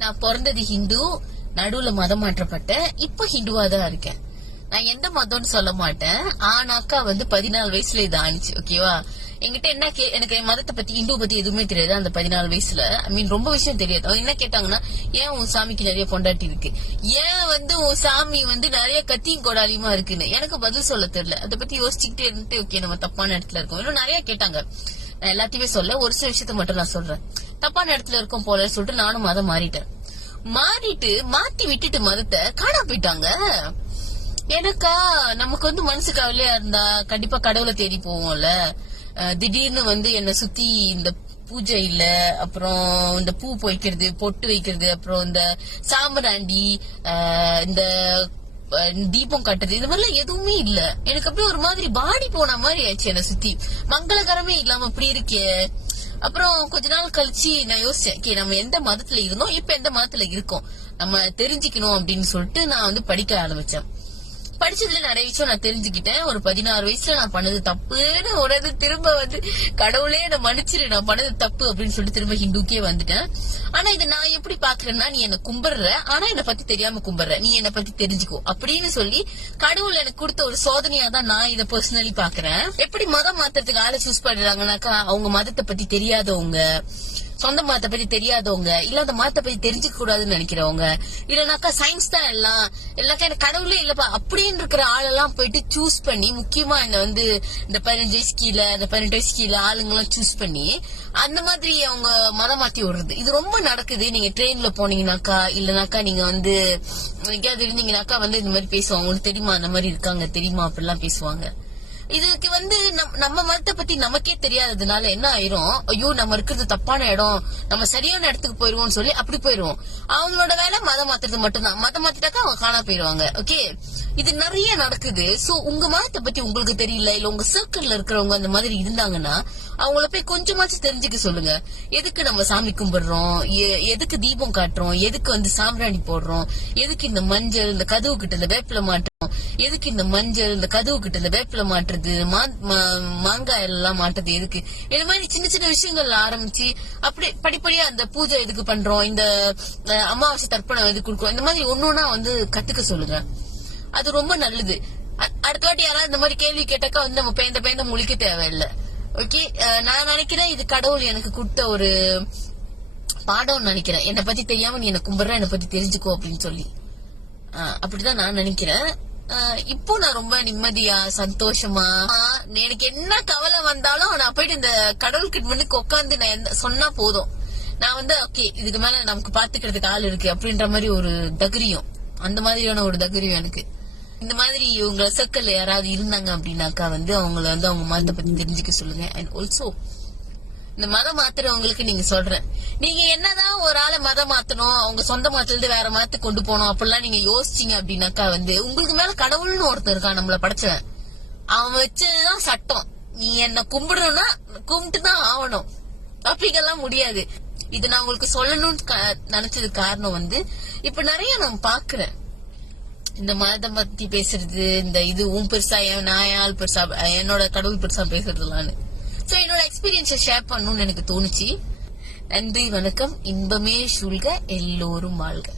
நான் பிறந்தது ஹிந்து, நடுவுல மதம் மாற்றப்பட்டேன். இப்ப ஹிந்துவா தான் இருக்கேன். நான் எந்த மதம்னு சொல்ல மாட்டேன். ஆனாக்கா 14 வயசுல இது ஆனிச்சு. ஓகேவா? என்கிட்ட என்ன எனக்கு மதத்தை பத்தி ஹிந்து பத்தி எதுவுமே தெரியாது. அந்த 14 வயசுல ரொம்ப விஷயம் தெரியாது. அவங்க என்ன கேட்டாங்கன்னா, ஏன் உன் சாமிக்கு நிறைய பொண்டாட்டி இருக்கு, ஏன் உன் சாமி நிறைய கத்தியும் கொடாலியுமா இருக்குன்னு எனக்கு பதில் சொல்ல தெரியல. அதை பத்தி யோசிச்சுக்கிட்டே இருந்துட்டு ஓகே நம்ம தப்பான இடத்துல இருக்கோம். இன்னும் நிறைய கேட்டாங்க. நான் எல்லாத்தையுமே சொல்ல, ஒரு சில விஷயத்த மட்டும் நான் சொல்றேன். தப்பான இடத்துல இருக்கோம் போல சொல்லிட்டு நானும் மதம் மாறிட்டேன். மாத்தி விட்டுட்டு மதத்தை காணா போயிட்டாங்க. எனக்கா நமக்கு மனசு கவலையா இருந்தா கண்டிப்பா கடவுளை தேடி போவோம்ல. திடீர்னு என்ன சுத்தி இந்த பூஜை இல்ல, அப்புறம் இந்த பூ வைக்கிறது, பொட்டு வைக்கிறது, அப்புறம் இந்த சாம்பிராண்டி, இந்த தீபம் கட்டுறது, இது மாதிரிலாம் எதுவுமே இல்ல. எனக்கு அப்படியே ஒரு மாதிரி பாடி போன மாதிரி ஆயிடுச்சு. என்ன சுத்தி மங்களகரமே இல்லாம அப்படி இருக்கே. அப்புறம் கொஞ்ச நாள் கழிச்சு நான் யோசிச்சேன், நம்ம எந்த மதத்துல இருந்தோம், இப்ப எந்த மதத்துல இருக்கோம், நம்ம தெரிஞ்சுக்கணும் அப்படின்னு சொல்லிட்டு நான் படிக்க ஆரம்பிச்சேன். படிச்சதுல நிறைய விஷயம் நான் தெரிஞ்சுக்கிட்டேன். ஒரு 16 வயசுல நான் பண்ணது தப்புன்னு உனது திரும்ப கடவுளே நான் மன்னிச்சிரு, நான் பண்ணது தப்பு அப்படின்னு சொல்லிட்டு திரும்ப ஹிந்துக்கே வந்துட்டேன். ஆனா இதை நான் எப்படி பாக்குறேன்னா, நீ என்ன கும்பிடுற, ஆனா என்னை பத்தி தெரியாம கும்பிடுற, நீ என்னை பத்தி தெரிஞ்சுக்கோ அப்படின்னு சொல்லி கடவுள் எனக்கு கொடுத்த ஒரு சோதனையா தான் நான் இதை பர்சனலி பாக்குறேன். எப்படி மதம் மாத்துறதுக்கு ஆளை சூஸ் பண்றாங்கன்னாக்கா, அவங்க மதத்தை பத்தி தெரியாதவங்க, சொந்த மதத்தை பத்தி தெரியாதவங்க, இல்ல அந்த மதத்தை பத்தி தெரிஞ்சுக்க கூடாதுன்னு நினைக்கிறவங்க, இல்லனாக்கா சயின்ஸ் தான் எல்லாம் எனக்கு கடவுளே இல்லப்பா அப்படின்னு இருக்கிற ஆளெல்லாம் போயிட்டு சூஸ் பண்ணி, முக்கியமா இந்த 15 வயசு கீழே, இந்த 18 வயசு கீழே ஆளுங்கெல்லாம் சூஸ் பண்ணி அந்த மாதிரி அவங்க மதம் மாத்தி விடுறது. இது ரொம்ப நடக்குது. நீங்க ட்ரெயின்ல போனீங்கன்னாக்கா, இல்லனாக்கா நீங்க எங்கேயாவது இருந்தீங்கன்னாக்கா இந்த மாதிரி பேசுவாங்க. உங்களுக்கு தெரியுமா அந்த மாதிரி இருக்காங்க தெரியுமா அப்படிலாம் பேசுவாங்க. இதுக்கு நம்ம மதத்தை பத்தி நமக்கே தெரியாததுனால என்ன ஆயிரும், ஐயோ நம்ம இருக்கிறது தப்பான இடம், நம்ம சரியான இடத்துக்கு போயிருவோம்னு சொல்லி அப்படி போயிருவோம். அவங்களோட வேலை மதம் மாத்துறது மட்டும்தான். மதம் மாத்திட்டாக்கா அவங்க காணா போயிருவாங்க. ஓகே, இது நிறைய நடக்குது. சோ உங்க மதத்தை பத்தி உங்களுக்கு தெரியல, இல்ல உங்க சர்க்கிள்ல இருக்கிறவங்க அந்த மாதிரி இருந்தாங்கன்னா அவங்கள போய் கொஞ்சமாச்சும் தெரிஞ்சுக்க சொல்லுங்க. எதுக்கு நம்ம சாமி கும்பிடுறோம், எதுக்கு தீபம் காட்டுறோம், எதுக்கு சாம்பிராணி போடுறோம், எதுக்கு இந்த மஞ்சள் இந்த கதவு கிட்ட இந்த வேப்பில மாட்டுறோம், எதுக்கு இந்த மஞ்சள் இந்த கதவு கிட்ட இந்த வேப்பில மாட்டுறது, மாங்காய் எல்லாம் மாட்டுறது எதுக்கு, இது மாதிரி சின்ன சின்ன விஷயங்கள்ல ஆரம்பிச்சு அப்படி படிப்படியா அந்த பூஜை எதுக்கு பண்றோம், இந்த அமாவாசை தர்ப்பணம் எதுக்கு கொடுக்குறோம், இந்த மாதிரி ஒன்னொன்னா கத்துக்க சொல்லுங்க. அது ரொம்ப நல்லது. அடுத்த வாட்டி யாராவது இந்த மாதிரி கேள்வி கேட்டாக்கா நம்ம பேந்த முழிக்க தேவையில்லை. ஓகே, நான் நினைக்கிறேன் இது கடவுள் எனக்கு கொடுத்த ஒரு பாடம் நினைக்கிறேன். என்னை பத்தி தெரியாம நீ என்ன கும்பிடுற, என்னை பத்தி தெரிஞ்சுக்கோ அப்படின்னு சொல்லி. அப்படிதான் நான் நினைக்கிறேன். இப்போ நான் ரொம்ப நிம்மதியா சந்தோஷமா, எனக்கு என்ன கவலை வந்தாலும் நான் போயிட்டு இந்த கடவுள்கிட்ட முன்னுக்கு உட்காந்து நான் சொன்னா போதும், நான் ஓகே இதுக்கு மேல நமக்கு பாத்துக்கிறதுக்கு ஆள் இருக்கு அப்படின்ற மாதிரி ஒரு தைரியம், அந்த மாதிரியான ஒரு தைரியம் எனக்கு. இந்த மாதிரி உங்க சர்க்கிள் யாராவது இருந்தாங்க அப்படின்னாக்கா அவங்கள அவங்க மதத்தை பத்தி தெரிஞ்சுக்க சொல்லுங்க. அண்ட் ஆல்சோ இந்த மதம் மாத்துறவங்களுக்கு நீங்க சொல்றேன், நீங்க என்னதான் ஒரு ஆளை மதம் மாத்தணும், அவங்க சொந்த மதத்துல இருந்து வேற மதத்துக்கு கொண்டு போனோம் அப்படிலாம் நீங்க யோசிச்சீங்க அப்படின்னாக்கா உங்களுக்கு மேல கடவுள்னு ஒருத்தர் இருக்கான், நம்மள படைச்சவன், அவன் வச்சதுதான் சட்டம். நீ என்ன கும்பிடணும்னா கும்பிட்டுதான் ஆகணும், அப்படிங்கெல்லாம் முடியாது. இது நான் உங்களுக்கு சொல்லணும்னு நினைச்சது காரணம் இப்ப நிறைய நான் பாக்குறேன், இந்த மதம் பத்தி பேசுறது, இந்த இது பெருசா, நான் ஆள் பெருசா, என்னோட கடவுள் பெருசா பேசுறதுலான்னு. சோ என்னோட எக்ஸ்பீரியன்ஸை ஷேர் பண்ணணும்னு எனக்கு தோணுச்சு. நன்றி, வணக்கம், இன்பமே சூழ்க, எல்லோரும் வாழ்க.